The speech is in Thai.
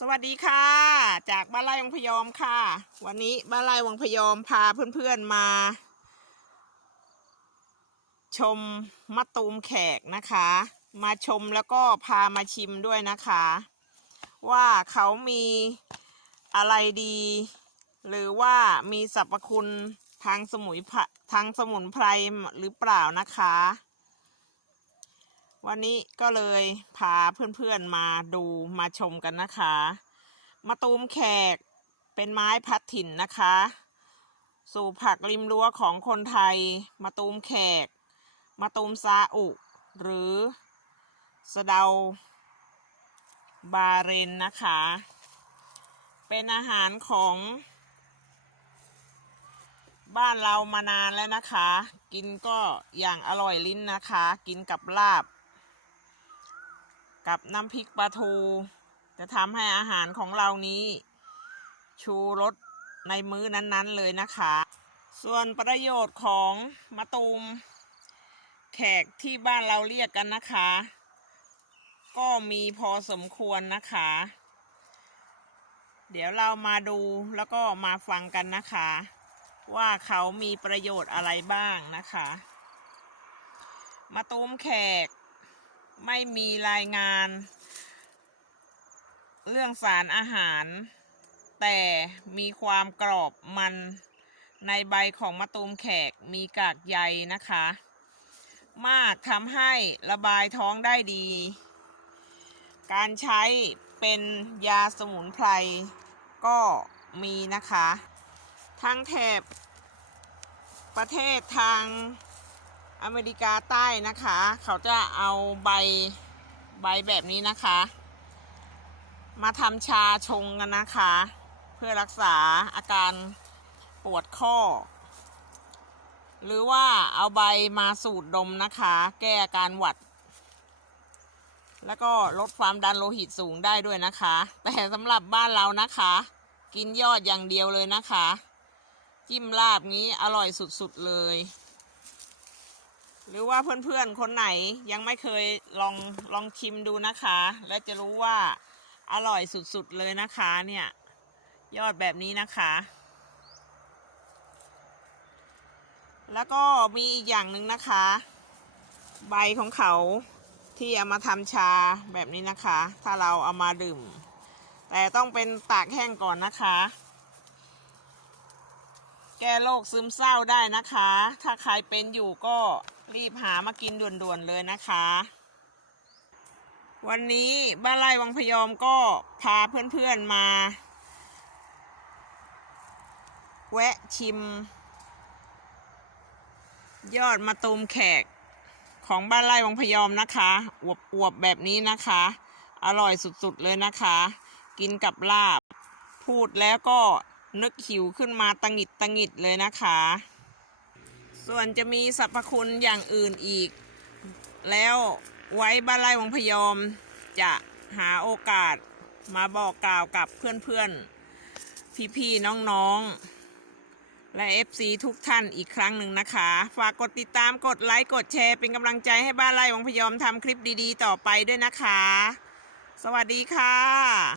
สวัสดีค่ะ จากบ้านไร่วังพยอมค่ะ วันนี้บ้านไร่วังพยอมพาเพื่อนๆมา ชมมะตูมแขกนะคะ มาชมแล้วก็พามาชิมด้วยนะคะ ว่าเขามีอะไรดี หรือว่ามีสรรพคุณทางสมุนไพรทางสมุนไพรหรือเปล่านะคะ วันนี้ก็เลยพาเพื่อนๆมาดูมาชมกันนะคะมะตูมแขกเป็นไม้พัดถิ่นนะคะ สู่ผักริมรั้วของคนไทยมะตูมแขกมะตูมซาอุ หรือสะเดาบาเรนนะคะ เป็นอาหารของ บ้านเรามานานแล้วนะคะ กินก็อย่างอร่อยลิ้นนะคะ กินกับลาบ กับน้ำพริกปลาทู จะทำให้อาหารของเรานี้ ชูรสในมื้อนั้นๆเลยนะคะ ส่วนประโยชน์ของมะตูม แขกที่บ้านเราเรียกกันนะคะ ก็มีพอสมควรนะคะ เดี๋ยวเรามาดูแล้วก็มาฟังกันนะคะ ว่าเขามีประโยชน์อะไรบ้างนะคะมะตูมแขก ไม่มีรายงาน เรื่องสารอาหาร แต่มีความกรอบมันในใบของมะตูมแขกมีกากใยนะคะ มากทำให้ระบายท้องได้ดี การใช้เป็นยาสมุนไพรก็มีนะคะ ทั้งแถบประเทศทาง อเมริกาใต้นะคะ เขาจะเอาใบใบแบบนี้นะคะ มาทำชาชงกันนะคะ เพื่อรักษาอาการปวดข้อ หรือว่าเอาใบมาสูดดมนะคะ แก้อาการหวัด แล้วก็ลดความดันโลหิตสูงได้ด้วยนะคะ แต่สำหรับบ้านเรานะคะ กินยอดอย่างเดียวเลยนะคะ จิ้มลาบนี้อร่อยสุดๆเลย หรือว่าเพื่อนๆคนไหนยังไม่เคยลองลองชิมดูนะคะ และจะรู้ว่าอร่อยสุดๆเลยนะคะเนี่ย ยอดแบบนี้นะคะ แล้วก็มีอีกอย่างหนึ่งนะคะ ใบของเขาที่เอามาทำชาแบบนี้นะคะ ถ้าเราเอามาดื่ม แต่ต้องเป็นตากแห้งก่อนนะคะ แก้โรคซึมเศร้าได้นะคะ ถ้าใครเป็นอยู่ก็ รีบหามากินด่วนๆเลยนะคะ วันนี้บ้านไร่วังพยอมก็พาเพื่อนๆมา แวะชิม ยอดมะตูมแขกของบ้านไร่วังพยอมนะคะอวบอวบๆแบบนี้นะคะ อร่อยสุดๆเลยนะคะ กินกับลาบ พูดแล้วก็นึกหิวขึ้นมาตังหิดตังหิดเลยนะคะ ส่วนจะมีสรรพคุณอย่างอื่นอีก แล้วไว้บ้านไร่วังพยอมจะหาโอกาสมาบอกกล่าวกับเพื่อนๆ พี่ๆ น้องๆ และ FC ทุกท่านอีกครั้งหนึ่งนะคะ ฝากกดติดตามกดไลค์กดแชร์เป็นกำลังใจให้บ้านไร่วังพยอมทำคลิปดีๆ ต่อไปด้วยนะคะ สวัสดีค่ะ